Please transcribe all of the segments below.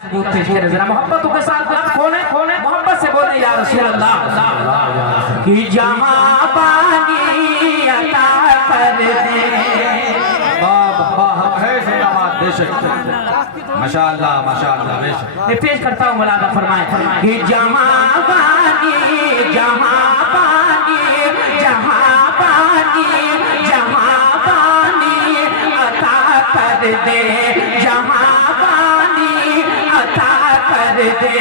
जरा मोहब्बतों के साथ कौन है मोहब्बत से बोले या रसूल अल्लाह कि जहां पानी अता कर दे माशाअल्लाह माशाअल्लाह बेशक। मैं पेश करता हूँ मौलाना फरमाए कि जहां पानी जहां पानी जहां पानी जहां पानी अता कर दे जहां पानी अता कर दे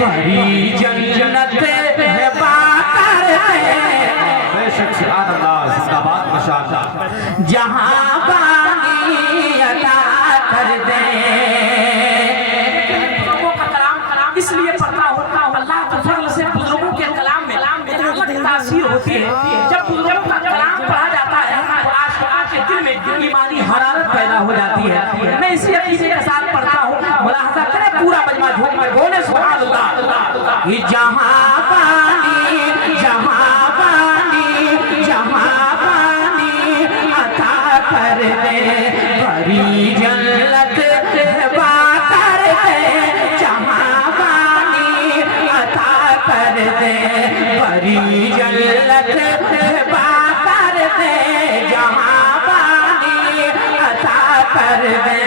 बड़ी जन्नत है बाकर दे बेशक सुभान अल्लाह जिंदाबाद माशाअल्लाह। जहां पानी अता कर दे इसलिए पढ़ता होता हूँ अल्लाह के फजल से बुजुर्गों के कलाम में तासीर होती है। जब बुजुर्गों का कलाम पढ़ा जाता है तो आशिक़ों के दिल में ईमानी हरारत पैदा हो जाती है। मैं इसी अकीदे के साथ पढ़ता हूँ, मुलाहज़ा करें पूरा मजमा झूम में बोले सुभान अल्लाह कि जहां पानी जहां पानी जहां पानी अता कर दे बड़ी जन्नत बाकर दे जहां पानी अता कर दे बड़ी जन्नत बाकर दे जहां पानी अता कर दे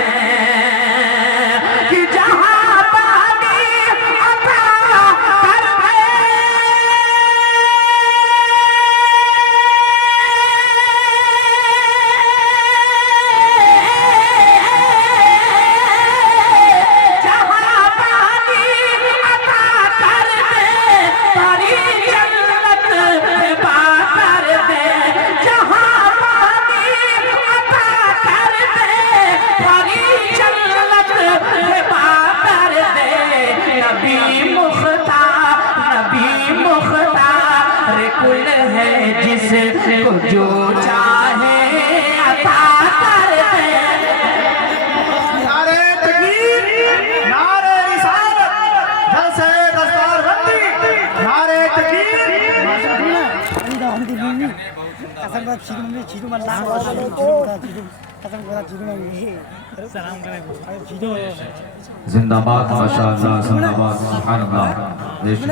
कि जहां पानी अता कर दे जहां पानी अता कर दे बड़ी जन्नत बाकर दे जहां पानी अता कर दे बड़ी जन्नत बाकर दे नबी मुख्तार कुल है जिसको जो चाहे अता कर दे नारे तकबीर, नारे रिसालत, जलसे दस्तारबंदी, नारे तकबीर। कसम बात चीज़ में चीज़ में अल्लाह कसम बोला चीज़ में ये सलाम करें चीज़ जिंदाबाद माशाअल्लाह जिंदाबाद सुभान अल्लाह बेशक।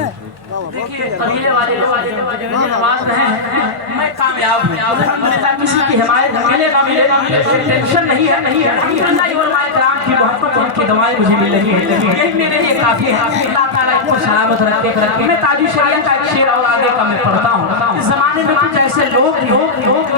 देखिए कबीले वाले नवाज हैं मैं कामयाब हूं अल्हम्दुलिल्लाह किसी की हिमायत मिलेगा टेंशन नहीं है अल्लाह और माय कराम की मोहब्बत उनकी दुआएं मुझे मिल रही है यही मेरे लिए काफी है। अल्लाह ताला इनको सलामत रखे मैं ताजु शरिया का एक शेर और आगे का मैं पढ़ता हूं। इस जमाने में कुछ ऐसे लोग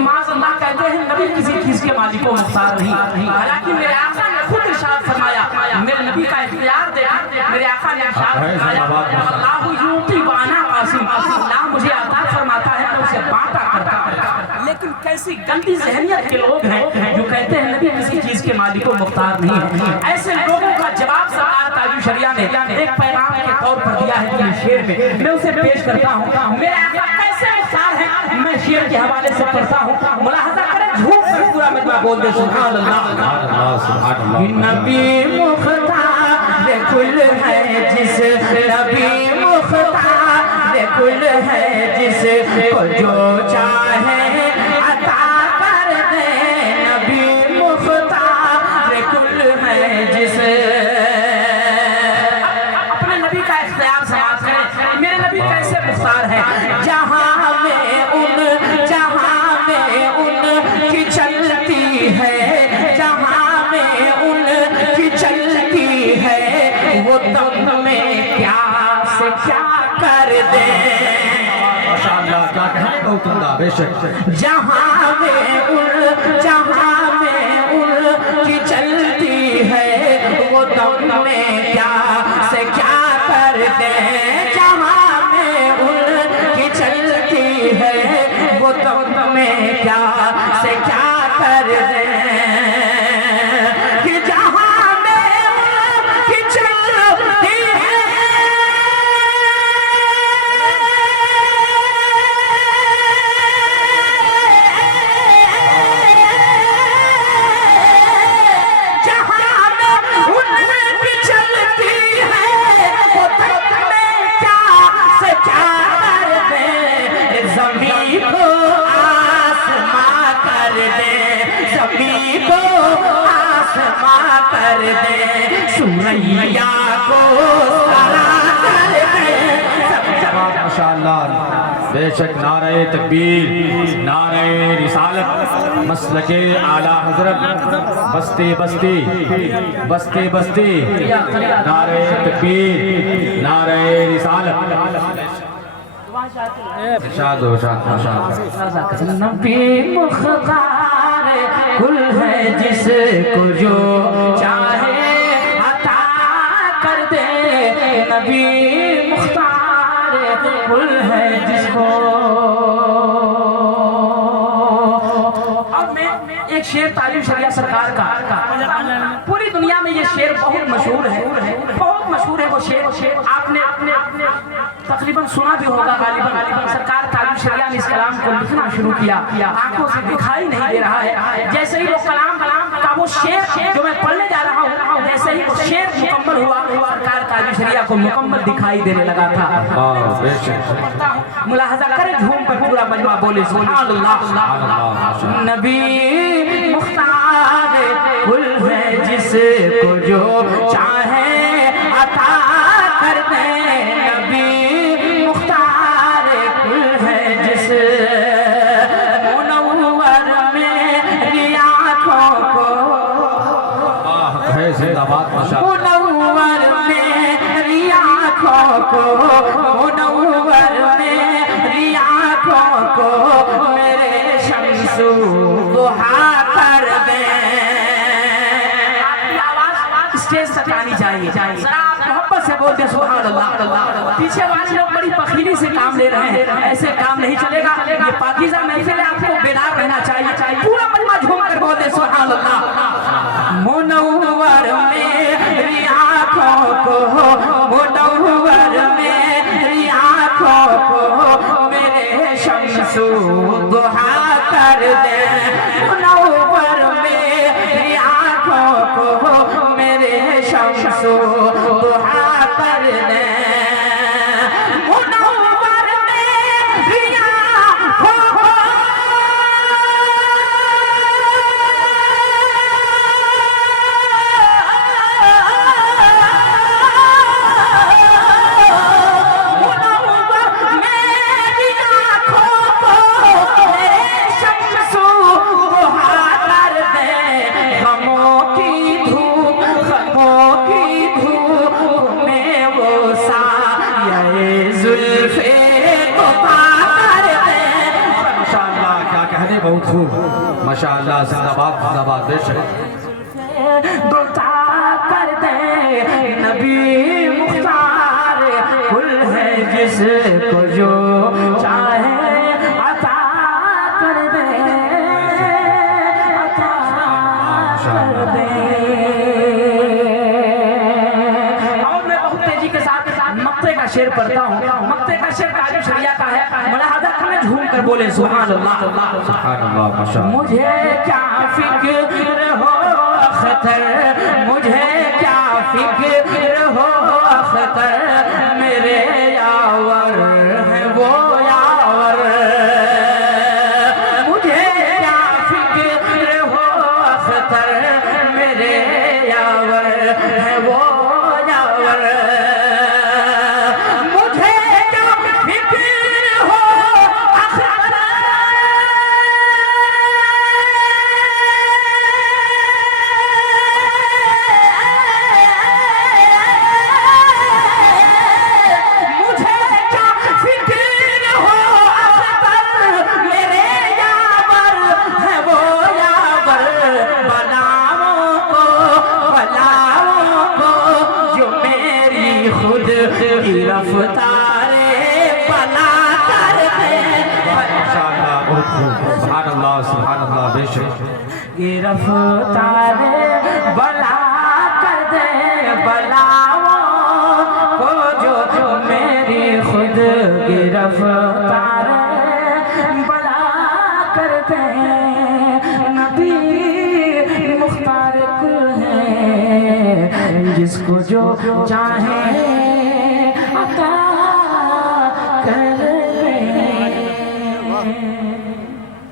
माज़अल्लाह कहते हैं नबी किसी चीज के मालिक को मुख्तार नहीं, हालांकि मेरे आका ने खुद इरशाद फरमाया मेरे नबी का इख्तियार दे मेरे आका ने इरशाद फरमाया अल्लाह यूती वाना कासिम अल्लाह मुझे अता फरमाता है तो उसे बांटा करता है। लेकिन कैसी गंदी ज़हनियत के लोग हैं जो कहते हैं नबी किसी चीज के मालिक को मुख्तार नहीं है। ऐसे लोगों का जवाब सरकार ताजु शरिया ने एक पैगाम के तौर पर दिया है कि शेर में मैं उसे पेश करता हूँ। मेरे आका कैसे मुख्तार है मैं शेर के हवाले से पढ़ता हूँ, मुलाहज़ा करें झूठ में पूरा मजमा बोल दे सुभान अल्लाह। नबी मुख्तार कुल है जिस नबी मुख्तार कुल है जिस को जो चाहे अता कर दे नबी मुख्तार कुल है जिस अपने नबी का इख्तियार समाज करें मेरे नबी कैसे मुख्तार है जहां में उन की चलती है जहां में उन की चलती है वो तब में क्या से क्या कर दे माशाअल्लाह क्या कहने को तुमदा बेशक। जहां में उन की चलती है वो तब में क्या से क्या कर दे जहां में उन की चलती है वो तब में क्या से क्या कर दे कि जहां में उन की चलती है जहां में उनकी चलती है वो तब में क्या से क्या कर दे ज़मीन को आसमां कर दे ज़मीन को आसमां कर दे सुरैया बेशक नारे तकबीर, नारे रिसालत, मसलके आला हजरत, बस्ती बस्ती बस्ती बस्ती, नारे तकबीर, नारे रिसालत। इरशाद हो, इरशाद। नबी मुख्तार कुल है जिसको जो चाहे अता कर दे, नबी मुख्तार कुल है जिसको। अब मैं एक शेर तालिब शरिया सरकार का, पूरी दुनिया में ये शेर बहुत मशहूर है, बहुत मशहूर है वो शेर। आपने तकरीबन सुना भी होगा गालिबन। सरकार तालिब शरिया ने इस कलाम को लिखना शुरू किया, आंखों से दिखाई नहीं दे रहा है। जैसे ही वो कलाम का वो शेर जो मैं पढ़ने जा रहा हूँ, जैसे ही वो शेर मुकम्मल हुआ, सरकार तालिब शरिया को मुकम्मल दिखाई देने लगा था। मुलाहजा करें, झूम कर पूरा मजमा बोले सुभान अल्लाह। नबी मुख्तार कुल है जिसको जो चाहे अता कर दे, नबी मुख्तार कुल है जिस मुनव्वर मेरी आँखों को, जिंदाबाद माशाअल्लाह। मुनव्वर मेरी आँखों को, मुनव्वर मेरी आँखों को मेरे शम्सु दुहा कर दे। स्टेज सजानी चाहिए, मोहब्बत से बोलते सुभान अल्लाह। पीछे वाले लोग बड़ी पखीरी से काम ले रहे हैं, ऐसे काम नहीं चलेगा। ये पाकीज़ा महफिल है, आपको बेदार रहना चाहिए। पूरा मजमा झूम कर बोलते सुभान अल्लाह। मुनव्वर मेरी आँखों को, मुनव्वर मेरी आँखों को मेरे शम्सु दुहा कर दे, मुनव्वर मेरी आँखों को मेरे शम्सु दुहा कर दे, मुनव्वर मेरी आँखों को बहुत खूब माशाअल्लाह। जिंदाबाद जिंदाबाद। बेशक दुता कर दे, नबी मुख्तार कुल है जिसको जो चाहे अता कर दे, अता कर दे। और मैं बहुत तेजी के साथ मक्ते का शेर पढ़ता हूँ। मक्ते का शेर तालिब शरिया का है, मुलाहजा करें, झूम कर बोले सुभान अल्लाह। सुभान अल्लाह माशाअल्लाह। मुझे क्या फिक्र हो अख्तर, मुझे क्या फिक्र हो अख्तर, मेरे यावर है वो यावर। मुझे क्या फिक्र हो अख्तर, मेरे यावर है वो यावर। मुझे क्या फिक्र हो अख्तर, रफ्तारे बला कर दे। माशाअल्लाह बहुत खूब। सुभान अल्लाह सुभान अल्लाह। बेशक ये रफ्तारे बला कर दे, बलाओं को जो मेरी खुद की रफ्तारे बला कर दे, नबी मुख्तार कुल है जिसको जो चाहे अता कर दे।